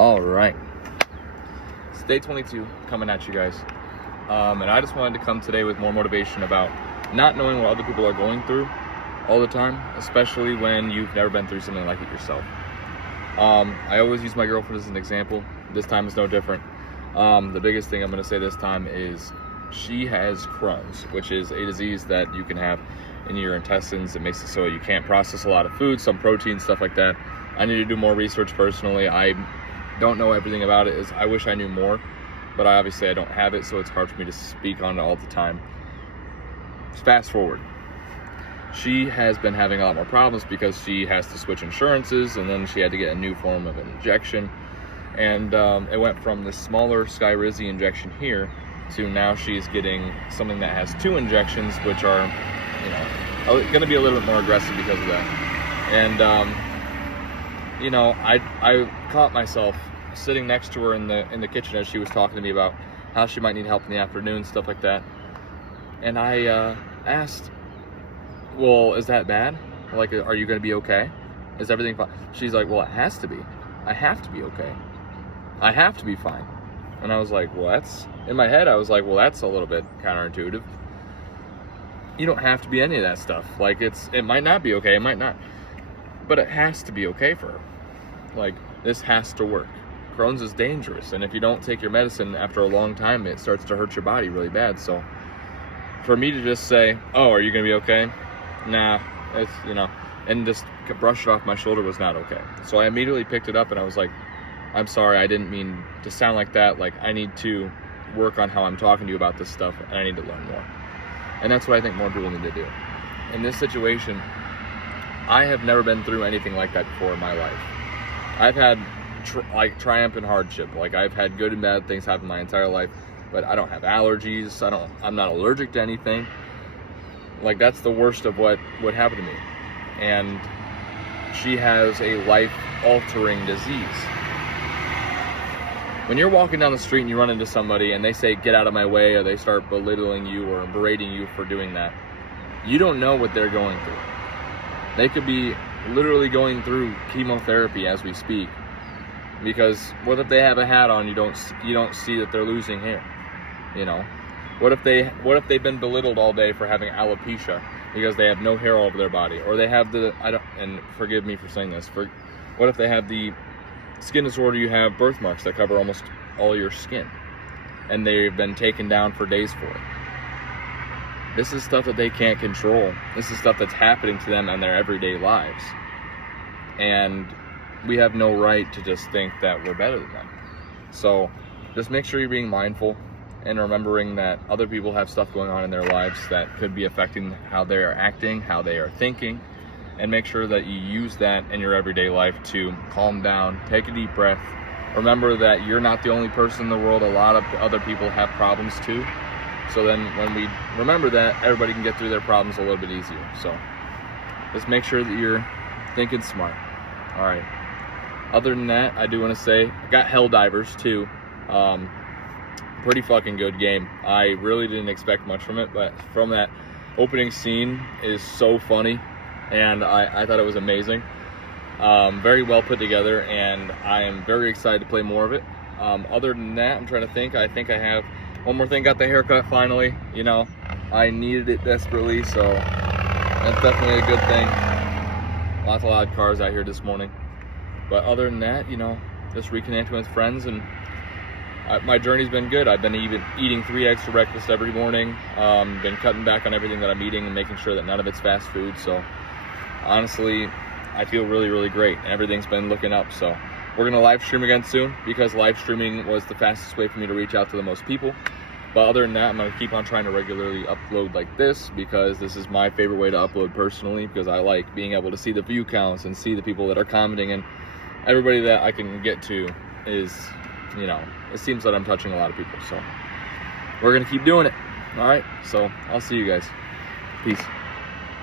All right, it's day 22 coming at you guys, and I just wanted to come today with more motivation about not knowing what other people are going through all the time, especially when you've never been through something like it yourself. I always use my girlfriend as an example. This time is no different. The biggest thing I'm going to say this time is she has Crohn's, which is a disease that you can have in your intestines. It makes it so you can't process a lot of food, some protein, stuff like that. I need to do more research personally. I don't know everything about it. I wish I knew more, but obviously I don't have it, so it's hard for me to speak on it all the time. Fast forward. She has been having a lot more problems because she has to switch insurances, and then she had to get a new form of an injection. And it went from the smaller Skyrizi injection here to now she's getting something that has 2 injections, which are, going to be a little bit more aggressive because of that. And, I caught myself sitting next to her in the kitchen as she was talking to me about how she might need help in the afternoon, stuff like that. And I asked, well, is that bad? Like, are you going to be okay? Is everything fine? She's like, well, it has to be. I have to be okay. I have to be fine. And I was like, well, in my head, I was like, well, that's a little bit counterintuitive. You don't have to be any of that stuff. Like, it might not be okay, it might not. But it has to be okay for her. Like, this has to work. Crohn's is dangerous, and if you don't take your medicine after a long time, it starts to hurt your body really bad. So for me to just say, oh, are you going to be okay? Nah, it's, and just brush it off my shoulder was not okay. So I immediately picked it up and I was like, I'm sorry, I didn't mean to sound like that. Like, I need to work on how I'm talking to you about this stuff, and I need to learn more. And that's what I think more people need to do. In this situation, I have never been through anything like that before in my life. I've had triumph and hardship. Like, I've had good and bad things happen my entire life, but I don't have allergies. I'm not allergic to anything. Like, that's the worst of what would happen to me. And she has a life-altering disease. When you're walking down the street and you run into somebody and they say, get out of my way, or they start belittling you or berating you for doing that, you don't know what they're going through. They could be literally going through chemotherapy as we speak. Because what if they have a hat on, you don't see that they're losing hair? What if they've been belittled all day for having alopecia because they have no hair all over their body, or they have and forgive me for saying this, what if they have the skin disorder you have, birthmarks that cover almost all your skin, and they've been taken down for days for it? This is stuff that they can't control. This is stuff that's happening to them in their everyday lives. And we have no right to just think that we're better than them. So just make sure you're being mindful and remembering that other people have stuff going on in their lives that could be affecting how they are acting, how they are thinking, and make sure that you use that in your everyday life to calm down, take a deep breath. Remember that you're not the only person in the world. A lot of other people have problems too. So then when we remember that, everybody can get through their problems a little bit easier. So just make sure that you're thinking smart. All right. Other than that, I do want to say, I got Helldivers too. Pretty fucking good game. I really didn't expect much from it, but from that opening scene is so funny, and I thought it was amazing. Very well put together, and I am very excited to play more of it. Other than that, I'm trying to think. I think I have one more thing. Got the haircut finally. I needed it desperately, so that's definitely a good thing. Lots of loud cars out here this morning. But other than that, just reconnecting with friends, and my journey's been good. I've been eating 3 eggs for breakfast every morning. Been cutting back on everything that I'm eating and making sure that none of it's fast food. So honestly, I feel really, really great. Everything's been looking up. So we're going to live stream again soon, because live streaming was the fastest way for me to reach out to the most people. But other than that, I'm going to keep on trying to regularly upload like this, because this is my favorite way to upload personally, because I like being able to see the view counts and see the people that are commenting, and everybody that I can get to is, it seems that I'm touching a lot of people. So we're going to keep doing it. All right. So I'll see you guys. Peace.